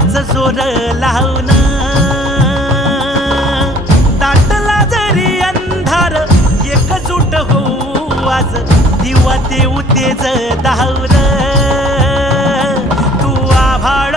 हाच जोर लावून दाटला जरी अंधार एकजूट होऊ आज दिवा देऊ तेज दावर तू आभाळ